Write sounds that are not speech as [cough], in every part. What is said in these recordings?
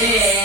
Mm-hmm.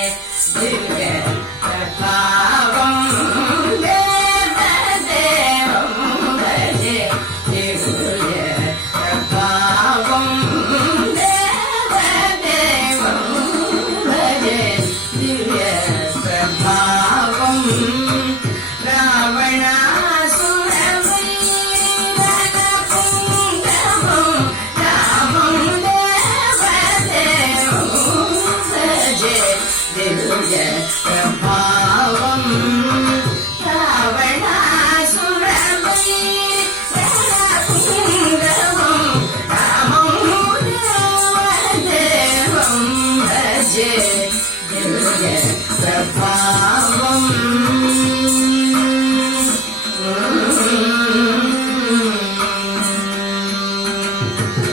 Thank [laughs] you.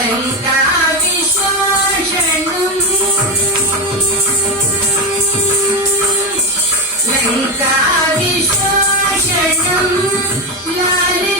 लङ्काविश्वासनम् [laughs] लङ्काविश्वासनम् [laughs] [laughs] [laughs] [laughs] [laughs] [laughs]